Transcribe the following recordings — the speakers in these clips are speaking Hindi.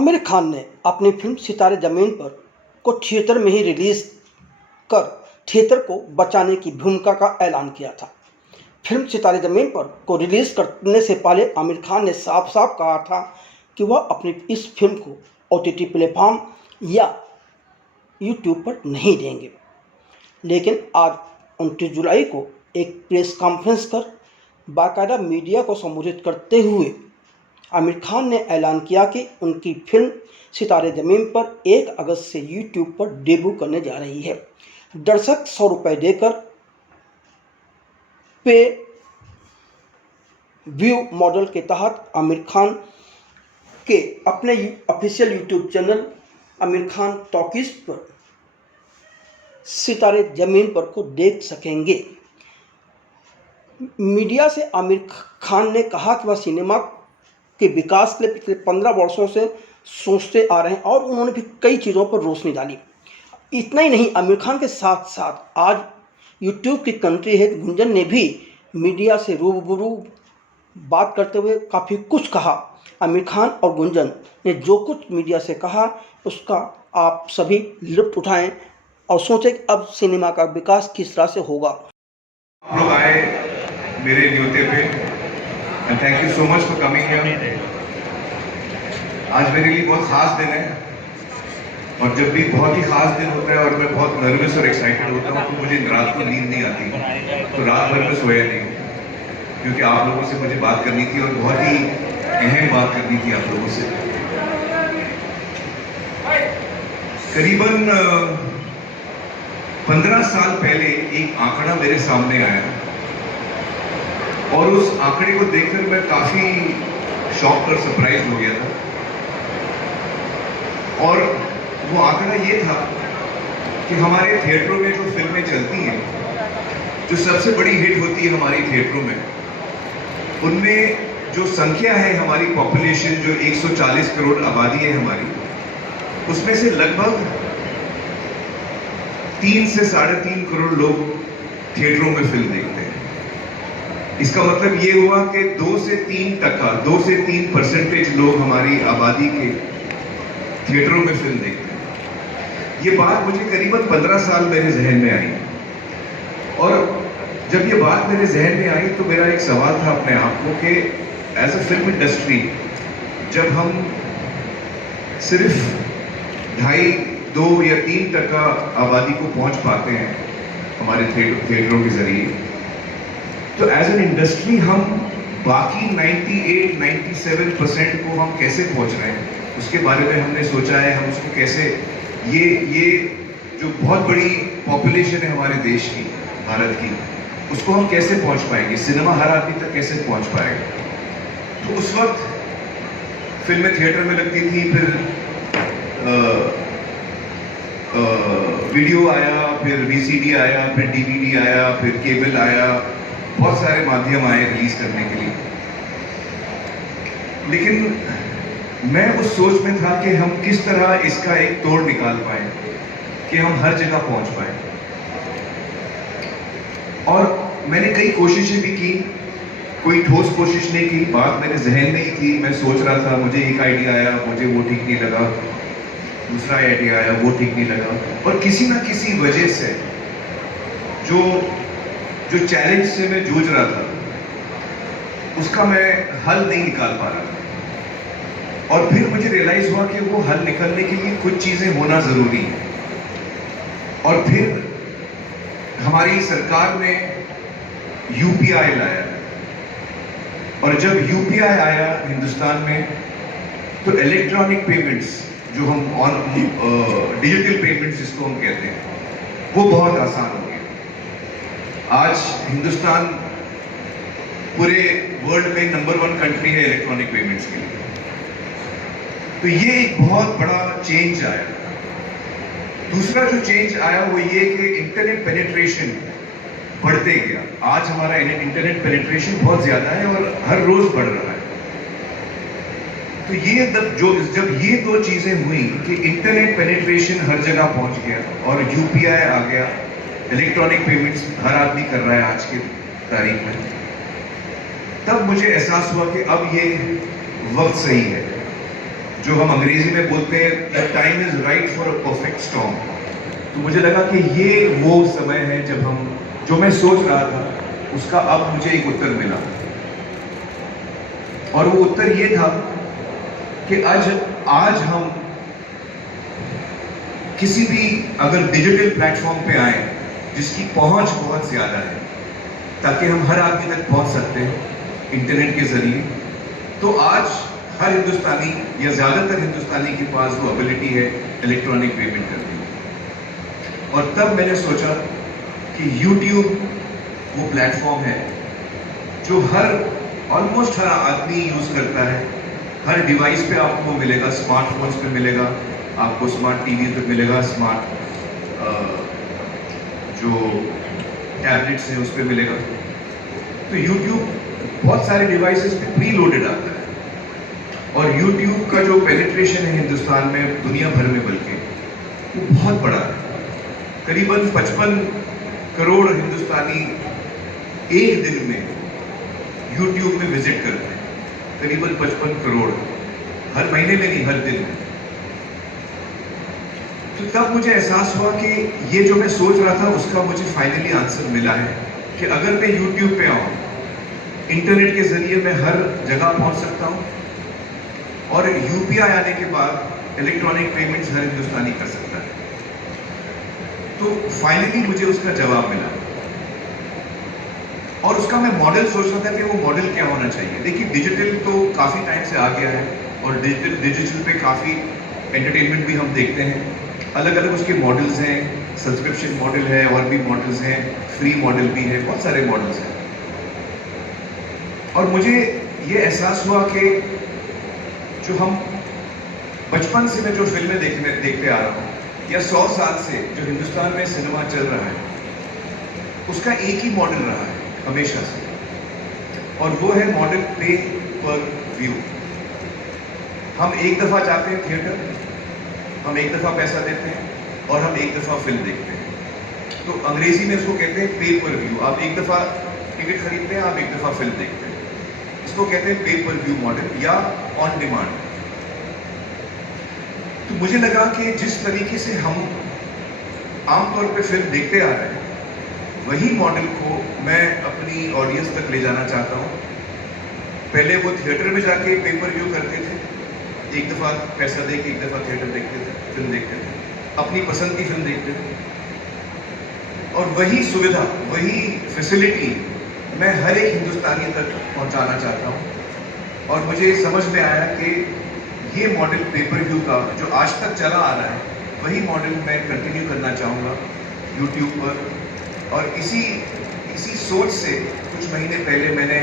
आमिर खान ने अपनी फिल्म सितारे ज़मीन पर को थिएटर में ही रिलीज कर थिएटर को बचाने की भूमिका का ऐलान किया था। फिल्म सितारे ज़मीन पर को रिलीज करने से पहले आमिर खान ने साफ साफ कहा था कि वह अपनी इस फिल्म को OTT प्लेटफॉर्म या यूट्यूब पर नहीं देंगे। लेकिन आज 29 जुलाई को एक प्रेस कॉन्फ्रेंस कर बाकायदा मीडिया को संबोधित करते हुए आमिर खान ने ऐलान किया कि उनकी फिल्म सितारे ज़मीन पर 1 अगस्त से यूट्यूब पर डेब्यू करने जा रही है। दर्शक 100 रुपये देकर पे व्यू मॉडल के तहत आमिर खान के अपने official YouTube channel Aamir Khan talkies पर सितारे ज़मीन पर को देख सकेंगे। मीडिया से आमिर खान ने कहा कि वह सिनेमा के विकास के लिए पिछले 15 वर्षों से सोचते आ रहे हैं और उन्होंने भी कई चीज़ों पर रोशनी डाली। इतना ही नहीं, आमिर खान के साथ साथ आज यूट्यूब की कंट्री हेड गुंजन ने भी मीडिया से रूबरू बात करते हुए काफ़ी कुछ कहा। आमिर खान और गुंजन ने जो कुछ मीडिया से कहा उसका आप सभी लुत्फ उठाएं और सोचें कि अब सिनेमा का विकास किस तरह से होगा। आप लोग आए मेरे न्योते पे and thank you so much for coming here. आज मेरे लिए बहुत ख़ास दिन है और जब भी बहुत ही ख़ास दिन होता है और मैं बहुत नर्वस और एक्साइटेड होता हूँ तो मुझे रात को नींद नहीं आती, तो रात भर में सोया नहीं क्योंकि आप लोगों से मुझे बात करनी थी और बहुत ही अहम बात करनी थी आप लोगों से। करीबन 15 साल पहले एक आंकड़ा मेरे सामने आया और उस आंकड़े को देखकर मैं काफी शॉक और सरप्राइज हो गया था। और वो आंकड़ा ये था कि हमारे थिएटरों में जो फिल्में चलती हैं, जो सबसे बड़ी हिट होती है हमारी थिएटरों में, उनमें जो संख्या है हमारी पॉपुलेशन जो 140 करोड़ आबादी है हमारी, उसमें से लगभग 3 से 3.5 करोड़ लोग थिएटरों में फिल्म देखते हैं। इसका मतलब ये हुआ कि 2 से 3% लोग हमारी आबादी के थिएटरों में फिल्म देखते हैं। ये बात मुझे करीबन 15 साल मेरे जहन में आई और जब ये बात मेरे जहन में आई तो मेरा एक सवाल था अपने आप को कि एज अ फिल्म इंडस्ट्री जब हम सिर्फ 2.5, 2 या 3% आबादी को पहुंच पाते हैं हमारे थिएटरों के जरिए, तो एज एन इंडस्ट्री हम बाकी 98-97% को हम कैसे पहुंच रहे हैं उसके बारे में हमने सोचा है। हम उसको कैसे ये जो बहुत बड़ी पॉपुलेशन है हमारे देश की, भारत की, उसको हम कैसे पहुंच पाएंगे, सिनेमा हर आदमी तक कैसे पहुंच पाएगा। तो उस वक्त फिल्में थिएटर में लगती थी, फिर वीडियो आया, फिर VCD आया, फिर DVD आया, फिर केबल आया, बहुत सारे माध्यम आए रिलीज करने के लिए। लेकिन मैं उस सोच में था कि हम किस तरह इसका एक तोड़ निकाल पाए कि हम हर जगह पहुंच पाए। और मैंने कई कोशिशें भी की, कोई ठोस कोशिश नहीं की, बात मेरे जहन में ही थी। मैं सोच रहा था, मुझे एक आइडिया आया, मुझे वो ठीक नहीं लगा, दूसरा आइडिया आया, वो ठीक नहीं लगा, और किसी ना किसी वजह से जो चैलेंज से मैं जूझ रहा था उसका मैं हल नहीं निकाल पा रहा था। और फिर मुझे रियलाइज हुआ कि वो हल निकालने के लिए कुछ चीजें होना जरूरी है। और फिर हमारी सरकार ने UPI लाया और जब UPI आया हिंदुस्तान में तो इलेक्ट्रॉनिक पेमेंट्स जो हम डिजिटल पेमेंट्स जिसको हम कहते हैं, वो बहुत आसान हो गया। आज हिंदुस्तान पूरे वर्ल्ड में नंबर 1 कंट्री है इलेक्ट्रॉनिक पेमेंट्स के लिए। तो ये एक बहुत बड़ा चेंज आया। दूसरा जो चेंज आया वो ये कि इंटरनेट पेनिट्रेशन बढ़ते गया। आज हमारा इंटरनेट पेनिट्रेशन बहुत ज्यादा है और हर रोज बढ़ रहा है। तो ये जब ये 2 चीजें हुई कि इंटरनेट पेनिट्रेशन हर जगह पहुंच गया और UPI आ गया, इलेक्ट्रॉनिक पेमेंट्स हर आदमी कर रहा है आज की तारीख में, तब मुझे एहसास हुआ कि अब ये वक्त सही है जो हम अंग्रेजी में बोलते हैं the time is right for a perfect storm. तो मुझे लगा कि ये वो समय है जब हम जो मैं सोच रहा था उसका अब मुझे एक उत्तर मिला, और वो उत्तर ये था कि आज हम किसी भी अगर डिजिटल प्लेटफॉर्म पे आए जिसकी पहुंच बहुत ज्यादा है, ताकि हम हर आदमी तक पहुंच सकते हैं इंटरनेट के जरिए, तो आज हर हिंदुस्तानी या ज्यादातर हिंदुस्तानी के पास वो एबिलिटी है इलेक्ट्रॉनिक पेमेंट करने की। और तब मैंने सोचा कि YouTube वो प्लेटफॉर्म है जो ऑलमोस्ट हर आदमी यूज करता है। हर डिवाइस पे आपको मिलेगा, स्मार्टफोन्स पे मिलेगा, आपको स्मार्ट टीवी पे मिलेगा, स्मार्ट जो टैबलेट्स हैं उस पे मिलेगा। तो YouTube बहुत सारे डिवाइसेस पे प्री लोडेड आता है, और YouTube का जो पेनिट्रेशन है हिंदुस्तान में, दुनिया भर में बल्कि, वो बहुत बड़ा है। करीबन 55 करोड़ हिंदुस्तानी एक दिन में YouTube में विजिट करते हैं, करीबन 55 करोड़, हर महीने में नहीं, हर दिन में। तो तब मुझे एहसास हुआ कि ये जो मैं सोच रहा था उसका मुझे फाइनली आंसर मिला है कि अगर मैं YouTube पे आऊँ, इंटरनेट के जरिए मैं हर जगह पहुंच सकता हूँ, और UPI आने के बाद इलेक्ट्रॉनिक पेमेंट्स हर हिंदुस्तानी कर सकता है। तो फाइनली मुझे उसका जवाब मिला, और उसका मैं मॉडल सोच रहा था कि वो मॉडल क्या होना चाहिए। देखिए, डिजिटल तो काफ़ी टाइम से आ गया है, और डिजिटल पे काफ़ी एंटरटेनमेंट भी हम देखते हैं। अलग अलग उसके मॉडल्स हैं, सब्सक्रिप्शन मॉडल है, और भी मॉडल्स हैं, फ्री मॉडल भी है, बहुत सारे मॉडल्स हैं। और मुझे ये एहसास हुआ कि जो हम बचपन से मैं जो फिल्में देखते आ रहा हूँ, या 100 साल से जो हिंदुस्तान में सिनेमा चल रहा है, उसका एक ही मॉडल रहा है हमेशा से, और वो है मॉडल पे पर व्यू। हम एक दफा जाते हैं थिएटर, हम एक दफा पैसा देते हैं, और हम एक दफा फिल्म देखते हैं। तो अंग्रेजी में इसको कहते हैं पे पर व्यू। आप एक दफा टिकट खरीदते हैं, आप एक दफा फिल्म देखते हैं, इसको कहते हैं पे पर व्यू मॉडल या ऑन डिमांड। तो मुझे लगा कि जिस तरीके से हम आमतौर पे फिल्म देखते आ रहे हैं, वही मॉडल को मैं अपनी ऑडियंस तक ले जाना चाहता हूँ। पहले वो थिएटर में जाके पे पर व्यू करते थे, एक दफा पैसा दे के एक दफा थिएटर देखते थे, फिल्म देखते थे, अपनी पसंद की फिल्म देखते थे। और वही सुविधा, वही फैसिलिटी मैं हर एक हिंदुस्तानी तक पहुंचाना चाहता हूं। और मुझे समझ में आया कि ये मॉडल पेपर व्यू का जो आज तक चला आ रहा है, वही मॉडल मैं कंटिन्यू करना चाहूँगा YouTube पर। और इसी सोच से कुछ महीने पहले मैंने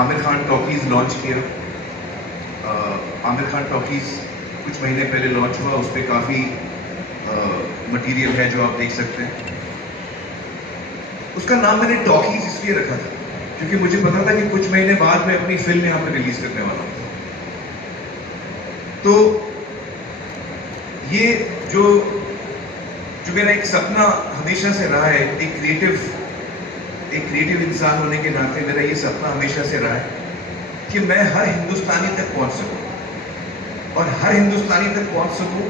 आमिर खान टॉकीज़ लॉन्च किया। आमिर खान टॉकीज़ कुछ महीने पहले लॉन्च हुआ, उस पर काफ़ी मटेरियल है जो आप देख सकते हैं। उसका नाम मैंने टॉकीज़ इसलिए रखा था क्योंकि मुझे पता था कि कुछ महीने बाद मैं अपनी फिल्म यहाँ पर रिलीज करने वाला हूँ। तो ये जो मेरा एक सपना हमेशा से रहा है, एक क्रिएटिव इंसान होने के नाते मेरा ये सपना हमेशा से रहा है कि मैं हर हिंदुस्तानी तक पहुंच सकूं, और हर हिंदुस्तानी तक पहुंच सकूं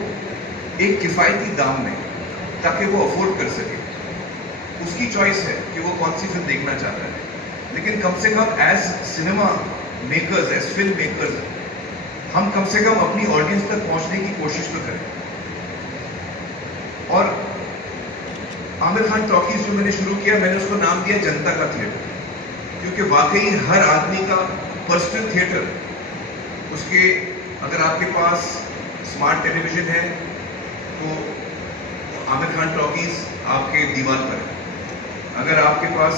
एक किफ़ायती दाम में, ताकि वो अफोर्ड कर सके। उसकी चॉइस है कि वो कौन सी फिल्म देखना चाहता है, लेकिन कम से कम as cinema makers, as film makers, हम कम से कम अपनी ऑडियंस तक पहुंचने की कोशिश तो करें। और आमिर खान टॉकीज़ जो मैंने शुरू किया, मैंने उसको नाम दिया जनता का थिएटर, क्योंकि वाकई हर आदमी का पर्सनल थिएटर, उसके अगर आपके पास स्मार्ट टेलीविजन है तो आमिर खान टॉकीज़ आपके दीवार पर है, अगर आपके पास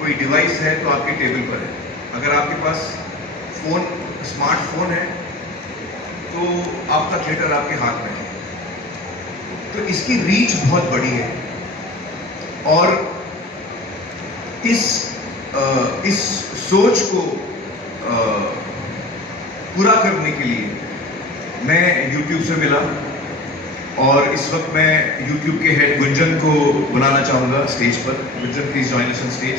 कोई डिवाइस है तो आपके टेबल पर है, अगर आपके पास स्मार्टफोन है तो आपका थिएटर आपके हाथ में है। तो इसकी रीच बहुत बड़ी है, और इस सोच को पूरा करने के लिए मैं YouTube से मिला, और इस वक्त मैं YouTube के हेड गुंजन को बुलाना चाहूँगा स्टेज पर। Gunjan, please join us on stage.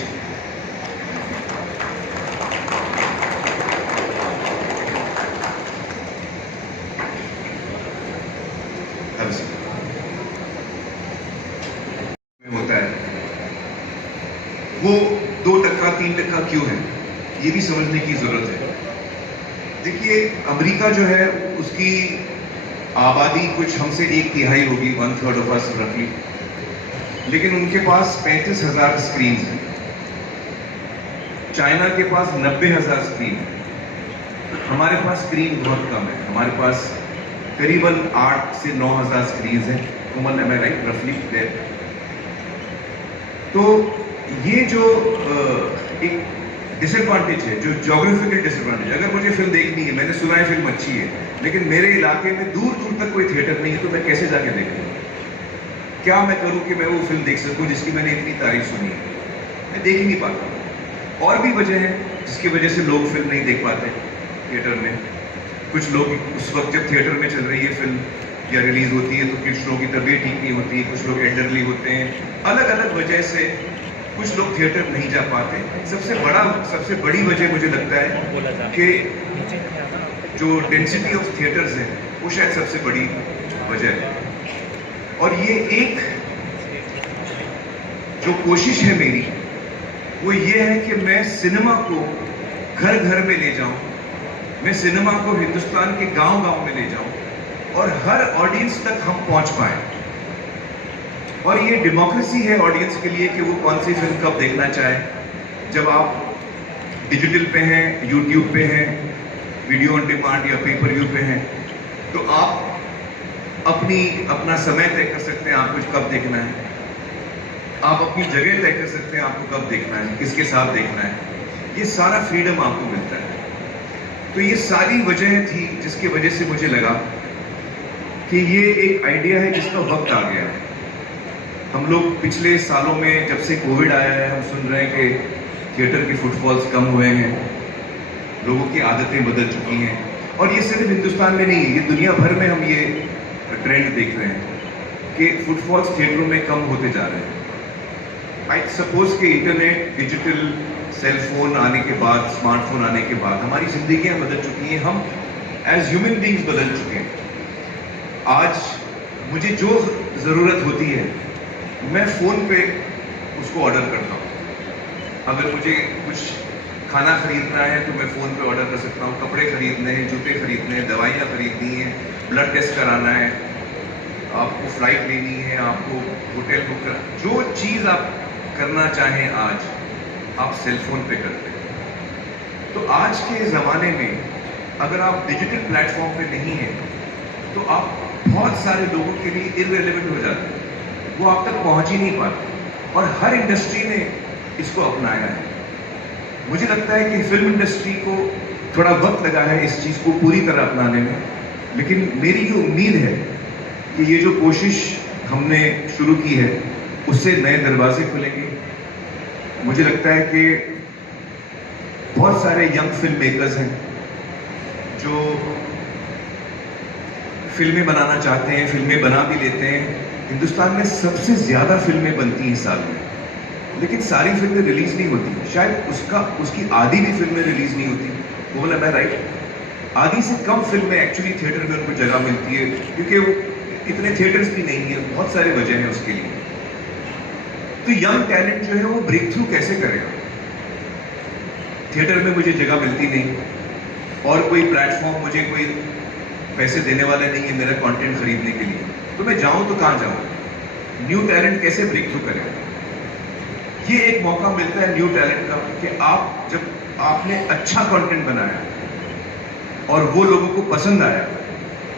में होता है, वो 2%, 3% क्यों है, ये भी समझने की जरूरत है। देखिए, अमेरिका जो है उसकी आबादी कुछ हमसे 1/3 होगी, 1/3 ऑफ अस रफली, लेकिन उनके पास 35,000 स्क्रीन हैं। चाइना के पास 90,000 स्क्रीन है। हमारे पास स्क्रीन बहुत कम है, हमारे पास करीबन 8 से 9,000 स्क्रीन है। कोमल, एम आई राइट, रफली देयर? तो ये जो एक डिसएडवांटेज है, जो ज्योग्राफिकल डिसएडवांटेज, अगर मुझे फिल्म देखनी है, मैंने सुना है फिल्म अच्छी है, लेकिन मेरे इलाके में दूर दूर तक कोई थिएटर नहीं है, तो मैं कैसे जाके देखूँ? क्या मैं करूँ कि मैं वो फिल्म देख सकूँ जिसकी मैंने इतनी तारीफ सुनी है? मैं देख ही नहीं पाता। और भी वजह है जिसकी वजह से लोग फिल्म नहीं देख पाते थिएटर में। कुछ लोग उस वक्त जब थिएटर में चल रही है फिल्म या रिलीज होती है, तो कुछ लोगों की तबीयत ठीक नहीं होती, कुछ लोग एल्डरली होते हैं, अलग अलग वजह से कुछ लोग थिएटर नहीं जा पाते। सबसे बड़ी वजह मुझे लगता है कि जो डेंसिटी ऑफ थिएटर्स है वो शायद सबसे बड़ी वजह है। और ये एक जो कोशिश है मेरी, वो ये है कि मैं सिनेमा को घर घर में ले जाऊं, मैं सिनेमा को हिंदुस्तान के गांव गांव में ले जाऊं और हर ऑडियंस तक हम पहुंच पाए। और ये डेमोक्रेसी है ऑडियंस के लिए कि वो कौन सी फिल्म कब देखना चाहे। जब आप डिजिटल पे हैं, यूट्यूब पे हैं, वीडियो ऑन डिमांड या पेपर व्यू पे हैं, तो आप अपना समय तय कर सकते हैं आपको कब देखना है, आप अपनी जगह तय कर सकते हैं आपको कब देखना है, किसके साथ देखना है। ये सारा फ्रीडम आपको मिलता है। तो ये सारी वजह थी जिसकी वजह से मुझे लगा कि ये एक आइडिया है जिसका वक्त आ गया है। हम लोग पिछले सालों में, जब से कोविड आया है, हम सुन रहे हैं कि थिएटर के फुटफॉल्स कम हुए हैं, लोगों की आदतें बदल चुकी हैं। और ये सिर्फ हिंदुस्तान में नहीं है, ये दुनिया भर में हम ये ट्रेंड देख रहे हैं कि फुटफॉल्स थिएटरों में कम होते जा रहे हैं। आई सपोज कि इंटरनेट, डिजिटल, सेल फोन आने के बाद, स्मार्टफोन आने के बाद हमारी जिंदगियां बदल चुकी हैं, हम एज ह्यूमन बीइंग्स बदल चुके हैं। आज मुझे जो ज़रूरत होती है मैं फ़ोन पे उसको ऑर्डर करता हूँ। अगर मुझे कुछ खाना खरीदना है तो मैं फ़ोन पे ऑर्डर कर सकता हूँ, कपड़े खरीदने हैं, जूते खरीदने हैं, दवाइयाँ खरीदनी हैं, ब्लड टेस्ट कराना है, आपको फ्लाइट लेनी है, आपको होटल बुक करना, जो चीज़ आप करना चाहें आज आप सेल फोन पे करते हैं। तो आज के ज़माने में अगर आप डिजिटल प्लेटफॉर्म पे नहीं हैं तो आप बहुत सारे लोगों के लिए इररिलेवेंट हो जाते हैं, वो आप तक पहुंच ही नहीं पाते। और हर इंडस्ट्री ने इसको अपनाया है। मुझे लगता है कि फिल्म इंडस्ट्री को थोड़ा वक्त लगा है इस चीज़ को पूरी तरह अपनाने में, लेकिन मेरी ये उम्मीद है कि ये जो कोशिश हमने शुरू की है उससे नए दरवाजे खुलेंगे। मुझे लगता है कि बहुत सारे यंग फिल्म मेकर्स हैं जो फिल्में बनाना चाहते हैं, फिल्में बना भी लेते हैं। हिंदुस्तान में सबसे ज़्यादा फिल्में बनती हैं साल में, लेकिन सारी फिल्में रिलीज़ नहीं होती। शायद उसकी आधी भी फिल्में रिलीज़ नहीं होती। बोला मैं राइट? आधी से कम फिल्में एक्चुअली थिएटर में उनको जगह मिलती है, क्योंकि वो इतने थिएटर्स भी नहीं है। बहुत सारे वजह हैं उसके लिए। तो यंग टैलेंट जो है वो ब्रेक थ्रू कैसे करेगा? थिएटर में मुझे जगह मिलती नहीं और कोई प्लेटफॉर्म, मुझे कोई पैसे देने वाला नहीं है मेरा कंटेंट खरीदने के लिए, तो मैं जाऊं तो कहां जाऊं? न्यू टैलेंट कैसे ब्रेक थ्रू करेगा? ये एक मौका मिलता है न्यू टैलेंट का कि आप जब आपने अच्छा कंटेंट बनाया और वो लोगों को पसंद आया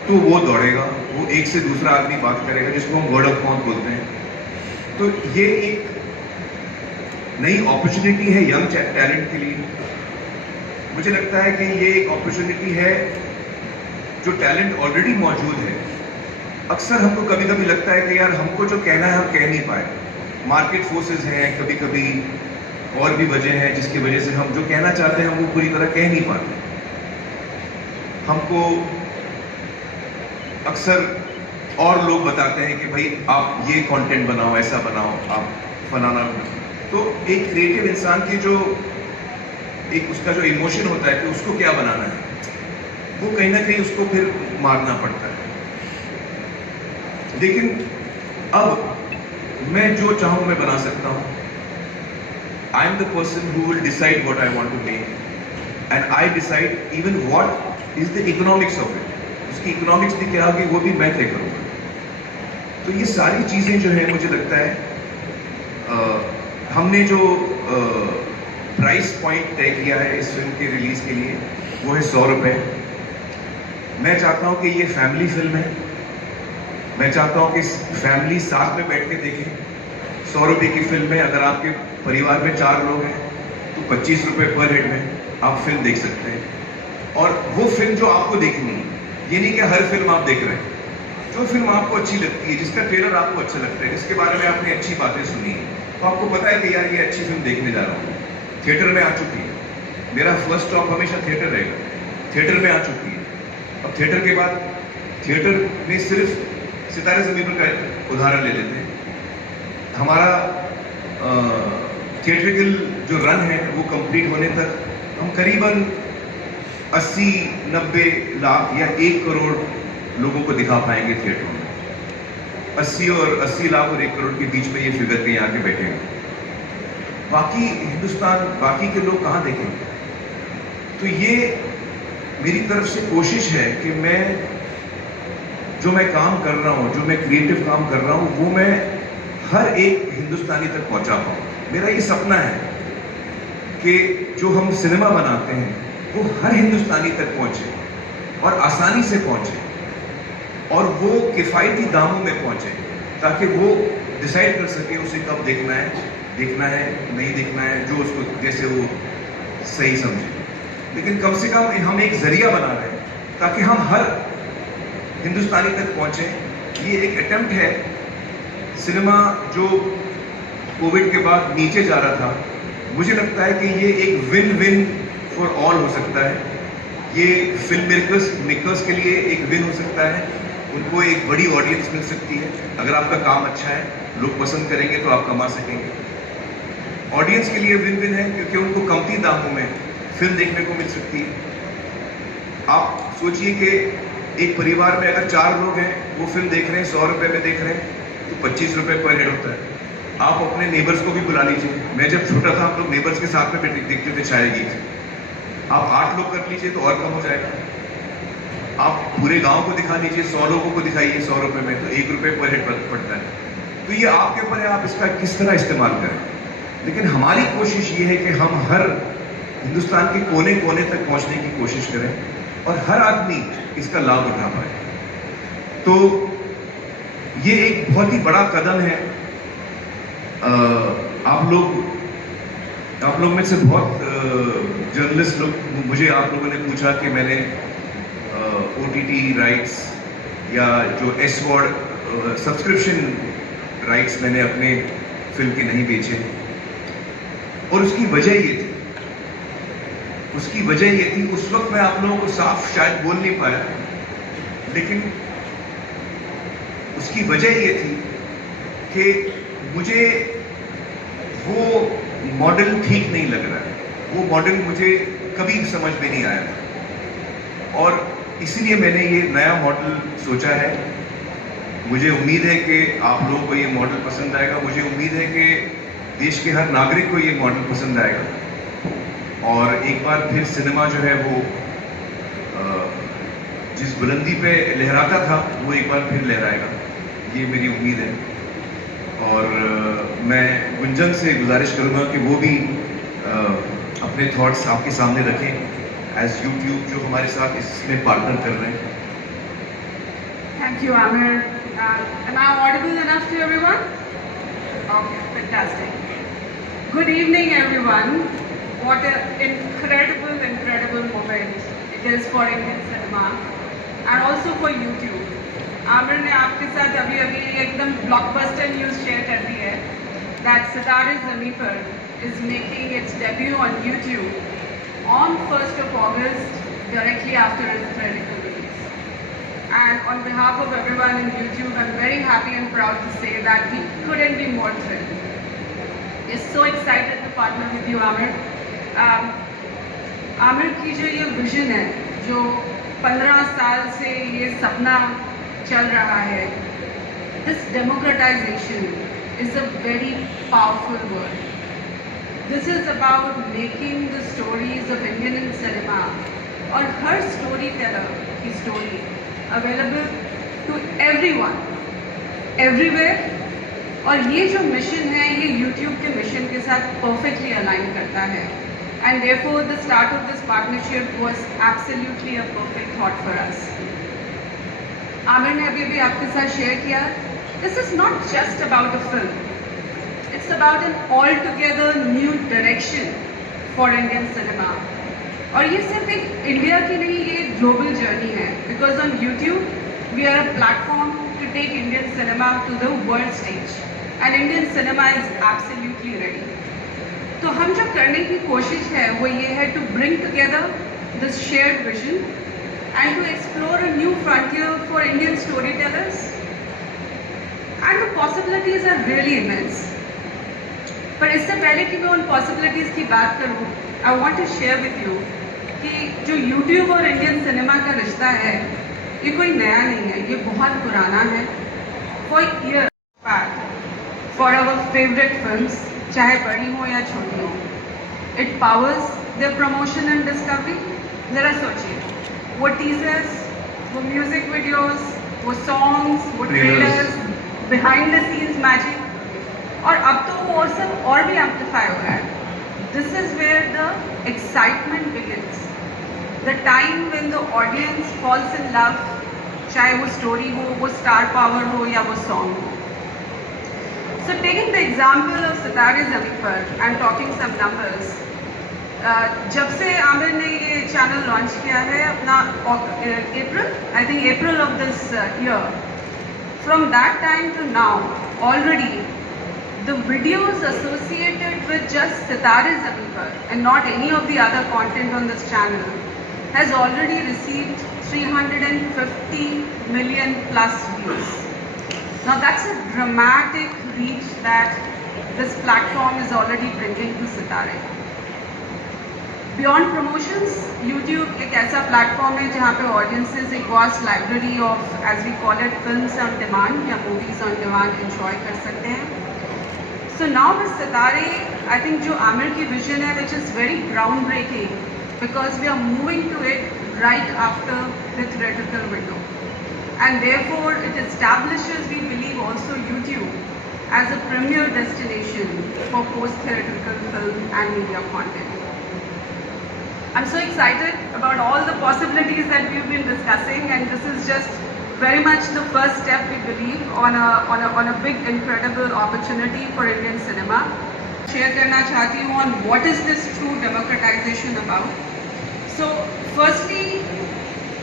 तो वो दौड़ेगा, वो एक से दूसरा आदमी बात करेगा, जिसको हम वर्ड ऑफ माउथ बोलते हैं। तो ये एक नई अपॉर्चुनिटी है यंग टैलेंट के लिए। मुझे लगता है कि ये एक अपॉर्चुनिटी है जो टैलेंट ऑलरेडी मौजूद है। अक्सर हमको कभी कभी लगता है कि यार हमको जो कहना है हम कह नहीं पाए, मार्केट फोर्सेस हैं, कभी कभी और भी वजह है जिसकी वजह से हम जो कहना चाहते हैं हम वो पूरी तरह कह नहीं पाते। हमको अक्सर और लोग बताते हैं कि भाई आप ये कंटेंट बनाओ, ऐसा बनाओ, आप फलाना। तो एक क्रिएटिव इंसान की जो एक उसका जो इमोशन होता है कि उसको क्या बनाना है, वो कहीं ना कहीं उसको फिर मारना पड़ता है। लेकिन अब मैं जो चाहूँ मैं बना सकता हूँ. I am the person who will decide what I want to make, and I decide even what is the economics of it. उसकी economics भी क्या होगी वो भी मैं तय करूँगा. तो ये सारी चीज़ें जो है मुझे लगता है हमने जो प्राइस पॉइंट तय किया है इस फिल्म के रिलीज के लिए वो है 100 रुपये. मैं चाहता हूँ कि ये फैमिली फिल्म है. मैं चाहता हूँ कि फैमिली साथ में बैठ के देखें. 100 रुपये की फिल्म है. अगर आपके परिवार में 4 लोग हैं तो 25 रुपये पर हेड में आप फिल्म देख सकते हैं. और वो फिल्म जो आपको देखनी है, ये नहीं कि हर फिल्म आप देख रहे हैं. जो फिल्म आपको अच्छी लगती है, जिसका ट्रेलर आपको अच्छा लगता है, जिसके बारे में आपने अच्छी बातें सुनी है, तो आपको पता है कि यार ये अच्छी फिल्म देखने जा रहा हूँ. थिएटर में आ चुकी है. मेरा फर्स्ट स्टॉप हमेशा थिएटर रहेगा. थिएटर में आ चुकी है. अब थिएटर के बाद थिएटर में सिर्फ सितारे ज़मीन पर का उदाहरण ले लेते हैं. हमारा थिएट्रिकल जो रन है वो कंप्लीट होने तक हम करीबन 80-90 लाख या 1 करोड़ लोगों को दिखा पाएंगे थिएटर में. 80 लाख और 1 करोड़ के बीच में ये फिगर कहीं आके बैठेंगे. बाकी हिंदुस्तान, बाकी के लोग कहाँ देखेंगे? तो ये मेरी तरफ से कोशिश है कि मैं जो मैं काम कर रहा हूँ, जो मैं क्रिएटिव काम कर रहा हूँ, वो मैं हर एक हिंदुस्तानी तक पहुँचा पाऊँ. मेरा ये सपना है कि जो हम सिनेमा बनाते हैं वो हर हिंदुस्तानी तक पहुँचे और आसानी से पहुँचे और वो किफ़ायती दामों में पहुँचे, ताकि वो डिसाइड कर सके उसे कब देखना है नहीं देखना है, जो उसको जैसे वो सही समझे. लेकिन कम से कम हम एक जरिया बना रहे हैं ताकि हम हर हिंदुस्तानी तक पहुँचे. ये एक अटेम्प्ट है. सिनेमा जो कोविड के बाद नीचे जा रहा था, मुझे लगता है कि ये एक विन विन फॉर ऑल हो सकता है. ये फिल्म मेकर्स के लिए एक विन हो सकता है. उनको एक बड़ी ऑडियंस मिल सकती है. अगर आपका काम अच्छा है, लोग पसंद करेंगे तो आप कमा सकेंगे. ऑडियंस के लिए विन विन है क्योंकि उनको कमती दामों में फिल्म देखने को मिल सकती है. आप सोचिए कि एक परिवार में अगर 4 लोग हैं, वो फिल्म देख रहे हैं, 100 रुपये में देख रहे हैं, तो 25 रुपये पर हेड होता है. आप अपने नेबर्स को भी बुला लीजिए. मैं जब छोटा था हम लोग नेबर्स के साथ में देखते थे छाया गीत. आप 8 लोग कर लीजिए तो और कम हो जाएगा. आप पूरे गांव को दिखा लीजिए, 100 लोगों को दिखाइए 100 रुपये में, तो 1 रुपये पर हेड पड़ता है. तो ये आपके ऊपर है, आप इसका किस तरह इस्तेमाल करें. लेकिन हमारी कोशिश ये है कि हम हर हिंदुस्तान के कोने कोने तक पहुंचने की कोशिश करें और हर आदमी इसका लाभ उठा पाए. तो ये एक बहुत ही बड़ा कदम है. आप लोग में से बहुत जर्नलिस्ट लोग, मुझे आप लोगों ने पूछा कि मैंने OTT राइट्स या जो SVOD सब्सक्रिप्शन राइट्स मैंने अपने फिल्म के नहीं बेचे. और उसकी वजह ये थी उस वक्त मैं आप लोगों को साफ शायद बोल नहीं पाया, लेकिन उसकी वजह ये थी कि मुझे वो मॉडल ठीक नहीं लग रहा है. वो मॉडल मुझे कभी समझ में नहीं आया था और इसीलिए मैंने ये नया मॉडल सोचा है. मुझे उम्मीद है कि आप लोगों को ये मॉडल पसंद आएगा. मुझे उम्मीद है कि देश के हर नागरिक को ये मॉडल पसंद आएगा और एक बार फिर सिनेमा जो है वो जिस बुलंदी पे लहराता था वो एक बार फिर लहराएगा. ये मेरी उम्मीद है. और मैं गुंजन से गुजारिश करूँगा कि वो भी अपने थॉट्स आपके सामने रखें एज यूट्यूब जो हमारे साथ इसमें पार्टनर कर रहे हैं. Thank you, Amir. Am I audible enough to everyone? Okay, fantastic. Good evening, everyone. What an incredible moment it is for Indian cinema and also for YouTube. Aamir ने आपके साथ अभी एकदम ब्लॉकबस्टर न्यूज़ शेयर कर दी है that सितारे ज़मीं पर is making its debut on YouTube on 1st of August directly after its theatrical release. And on behalf of everyone in YouTube, I'm very happy and proud to say that we couldn't be more thrilled. We're so excited to partner with you, Amir. Aamir की जो ये विजन है, जो 15 साल से ये सपना चल रहा है This democratization is a very powerful word. This is about making the stories of Indian cinema or her storyteller की story available to everyone, everywhere. और ये जो मिशन है ये YouTube के मिशन के साथ perfectly align करता है. And therefore the start of this partnership was absolutely a perfect thought for us. Aamir ने अभी आपके साथ शेयर किया, this is not just about a film. It's about an altogether new direction for Indian cinema. और ये सिर्फ एक इंडिया की नहीं, ये ग्लोबल जर्नी है. Because on YouTube we are a platform to take Indian cinema to the world stage. And Indian cinema is absolutely ready. तो हम जो करने की कोशिश है वो ये है to bring together this shared vision and to explore a new frontier for Indian storytellers. And the possibilities are really immense. पर इससे पहले कि मैं उन possibilities की बात करूँ, I want to share with you कि जो YouTube और Indian cinema का रिश्ता है ये कोई नया नहीं है, ये बहुत पुराना है. For years back, for our favorite films, चाहे बड़ी हो या छोटी हो, it powers their promotion and discovery. जरा सोचिए, वो teasers, वो music videos, वो songs, वो trailers, behind the scenes magic, और अब तो वो और सब और भी amplify हो रहा है. This is where the excitement begins. The time when the audience falls in love, चाहे वो story हो, वो star power हो या वो song हो. So taking the example of सितारे ज़मीं पर and talking some numbers, जब से आमिर ने ये चैनल लॉन्च किया है अपना April of this year, from that time to now, already the videos associated with just सितारे ज़मीं पर and not any of the other content on this channel has already received 350 million plus views. Now that's a dramatic reach that this platform is already bringing to सितारे. Beyond promotions, YouTube एक ऐसा platform है जहाँ पे audiences एक vast library of, as we call it, films on demand या movies on demand enjoy कर सकते हैं. So now with सितारे, I think जो आमिर की vision है, which is very groundbreaking, because we are moving to it right after the theatrical window. And therefore it establishes, we believe, also YouTube as a premier destination for post-theatrical film and media content. I'm so excited about all the possibilities that we've been discussing, and this is just very much the first step, we believe, on a big, incredible opportunity for Indian cinema. Share करना चाहती हूँ on what is this true democratization about. So firstly,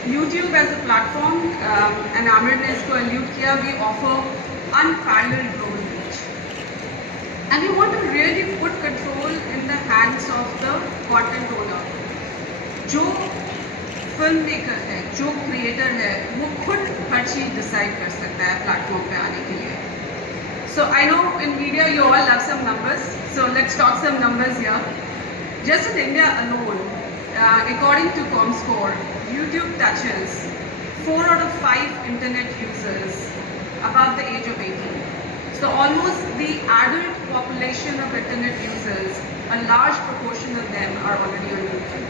YouTube as a platform, and Aamir ने इसको allude किया, we offer unparalleled global reach. And we want to really put control in the hands of the content owner. जो फिल्म मेकर है, जो क्रिएटर है, वो खुद हर चीज़ डिसाइड कर सकता है प्लेटफॉर्म पे आने के लिए. So I know in media you all have some numbers, so let's talk some numbers here. Just in India alone, according to ComScore, YouTube touches 4 out of 5 internet users above the age of 18. So almost the adult population of internet users, a large proportion of them are already on YouTube.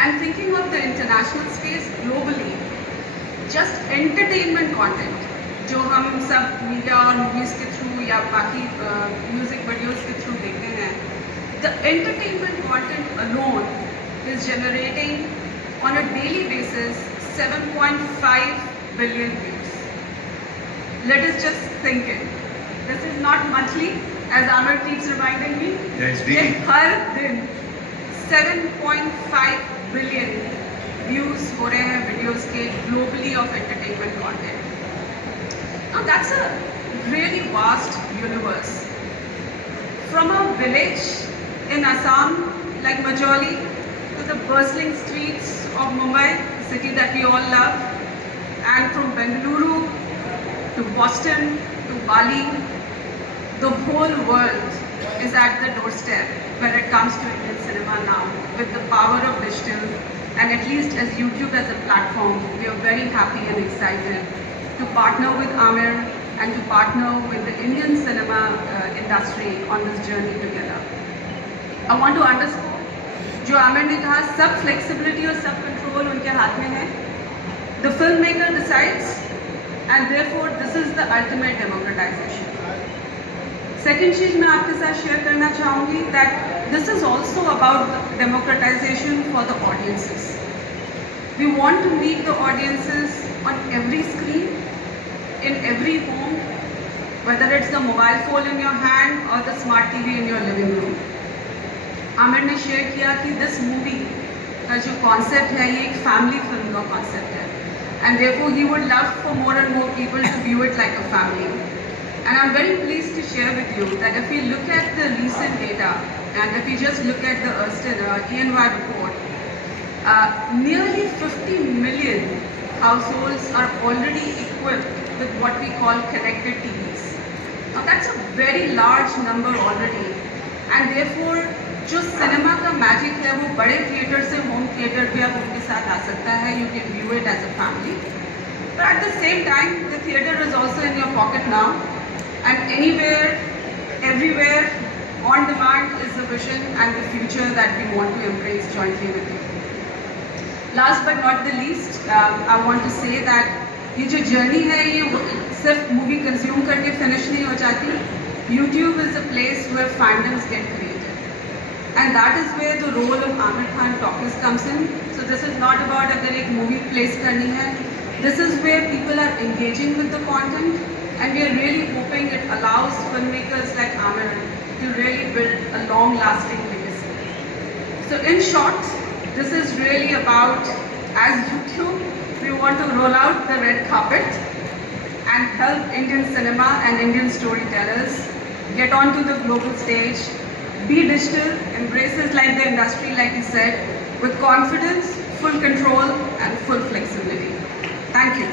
And thinking of the international space globally, just entertainment content, जो हम सब मीडिया और मूवीज़ के थ्रू या बाकी म्यूज़िक वीडियोज़ के थ्रू देखते हैं, the entertainment content alone is generating on a daily basis 7.5 billion views. Let us just think it. This is not monthly, as Amir keeps reminding me. Yes, daily. हर दिन 7.5 billion views हो रहे हैं videos के globally of entertainment content. Now that's a really vast universe. From a village in Assam like Majoli to the bustling streets of Mumbai, the city that we all love, and from Bengaluru to Boston to Bali, the whole world is at the doorstep when it comes to Indian cinema now, with the power of digital, and at least as YouTube as a platform, we are very happy and excited to partner with Aamir and to partner with the Indian cinema industry on this journey together. I want to underscore, जो आमिर ने कहा, सब flexibility और सब control उनके हाथ में है. The filmmaker decides, and therefore this is the ultimate democratization. Second चीज मैं आपके साथ शेयर करना चाहूँगी that this is also about democratization for the audiences. We want to meet the audiences on every screen, in every home, whether it's the mobile phone in your hand or the smart TV in your living room. Aamir ने शेयर किया कि this movie का जो concept है ये एक family film का concept है, and therefore he would love for more and more people to view it like a family. And I'm very pleased to share with you that if we look at the recent data, and if we just look at the EY report, nearly 50 million households are already equipped with what we call connected TVs. Now that's a very large number already, and therefore जो सिनेमा का मैजिक है वो बड़े थिएटर से होम थिएटर पे आप उनके साथ आ सकता है. You can view it as a family, but at the same time the theater is also in your pocket now, and anywhere, everywhere, on demand is the vision and the future that we want to embrace jointly with you. Last but not the least, I want to say that ये जो journey है ये सिर्फ movie consume करके finish नहीं हो जाती. YouTube is a place where fandoms get created, and that is where the role of Aamir Khan Talkies comes in. So this is not about अगर एक movie place करनी है. This is where people are engaging with the content, and we are really hoping it allows filmmakers like Aamir to really build a long-lasting legacy. So in short, this is really about, as YouTube, we want to roll out the red carpet and help Indian cinema and Indian storytellers get onto the global stage, be digital, embraces like the industry, like you said, with confidence, full control and full flexibility. Thank you.